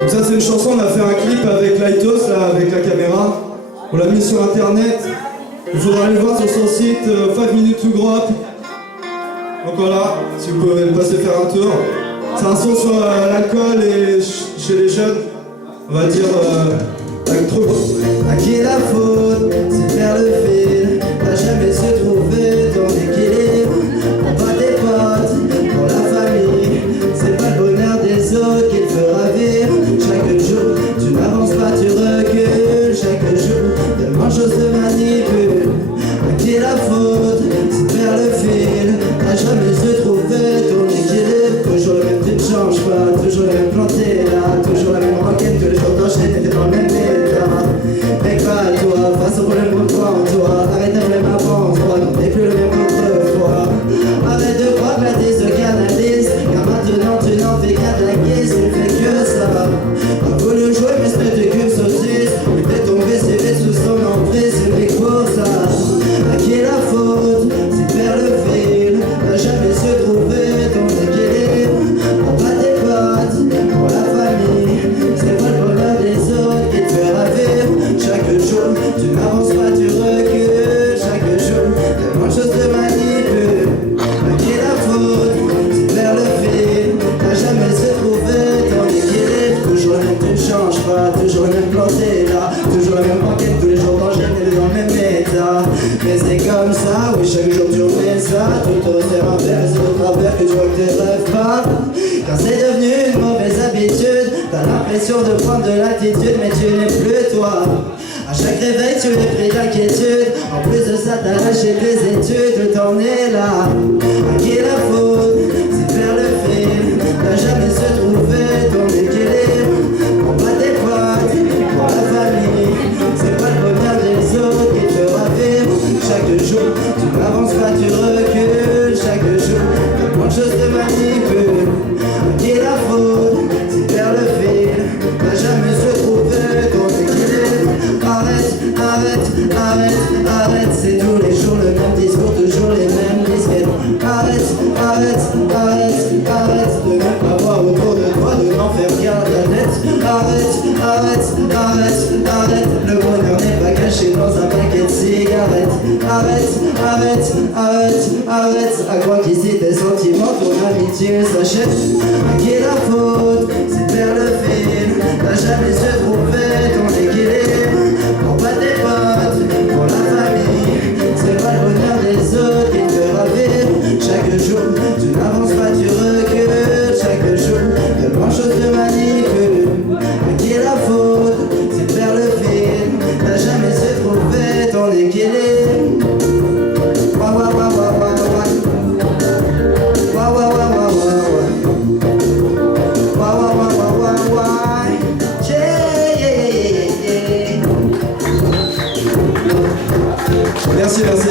Donc ça c'est une chanson, on a fait un clip avec Lightos, là, avec la caméra. On l'a mis sur internet. Il faudra aller le voir sur son site 5 Minutes to Grow Up. Donc voilà, si vous pouvez passer faire un tour. C'est un son sur l'alcool et chez les jeunes. On va dire avec trop. À qui est la faute? C'est faire le fil. T'as jamais su trouver ton équilibre. On bat des potes pour la famille. C'est pas le bonheur des autres qui te fera vivre. Chaque jour, tu n'avances pas, tu recules. Chaque jour, tellement de choses te manipulent. À qui est la faute? C'est faire le fil. T'as jamais su trouver ton équilibre. Toujours le même, tu ne changes pas. Toujours le même planté là. Toujours la même roquette que les jours d'enchaîner. T'es dans le même état. Mais pas toi, face au problème qu'on croit en toi. Arrête de même avant toi, non t'es plus le même qu'autrefois. Arrête de croire que la tête se canalise. Car maintenant tu n'en fais qu'à de la guise. Tu ne fais que ça. T'as voulu jouer mais c'était tes culs saucisses. Mais t'es tombé serré sous son emprise. C'est fait pour ça. À qui est la faute? C'est faire le fil. T'as jamais su trouver ton équilibre. On bat des potes pour la famille. C'est pas le bonheur des autres qui te fera vivre. Chaque jour, tu n'avances pas, tu recules. Chaque jour, tellement de choses te manipulent. À qui est la faute? C'est faire le fil. T'as jamais su trouver ton équilibre. Toujours le même, tu ne changes pas. Toujours le même planté là. Toujours la même enquête, tous les jours d'enchaîner dans le même état. Mais c'est comme ça, oui, chaque jour tu remets ça. Tout au travers, c'est au travers que tu vois que tes rêves pas. Car c'est devenu une mauvaise habitude. T'as l'impression de prendre de l'attitude, mais tu n'es plus toi. À chaque réveil, tu es pris d'inquiétude. En plus de ça, t'as lâché tes études. T'en es là. À qui est la faute? C'est faire le fil. T'as jamais su trouver ton équilibre. On bat des potes pour la famille. C'est pas le bonheur des autres qui te fera vivre. Chaque jour, tu n'avances pas, tu recules. Chaque jour, tellement de choses te manipulent. À qui est la faute? C'est faire le fil. T'as jamais su trouver ton équilibre. Arrête, arrête, arrête, arrête. C'est tous les jours le même discours, toujours les mêmes disquettes. Arrête, arrête, arrête, arrête de ne pas voir autour de toi, de n'en faire qu'à ta tête. Arrête, arrête, arrête, arrête. Le bonheur n'est pas caché dans un paquet de cigarettes. Arrête, arrête, arrête, arrête. À quoi qu'ici tes sentiments, ton amitié s'achète. À qui est la faute? C'est faire le fil. T'as jamais su trouver ton équilibre. On bat des potes pour la famille. C'est pas le bonheur des autres qui te fera vivre. Chaque jour, tu n'avances pas, tu recules. Chaque jour, tellement de choses te manipulent. À qui est la faute? C'est faire le fil. T'as jamais su trouver ton équilibre. Wa wa wa wa wa wa. Wa wa wa wa wa wa. Wa wa wa wa wa wa. Yeah, yeah, yeah, yeah. Merci, merci.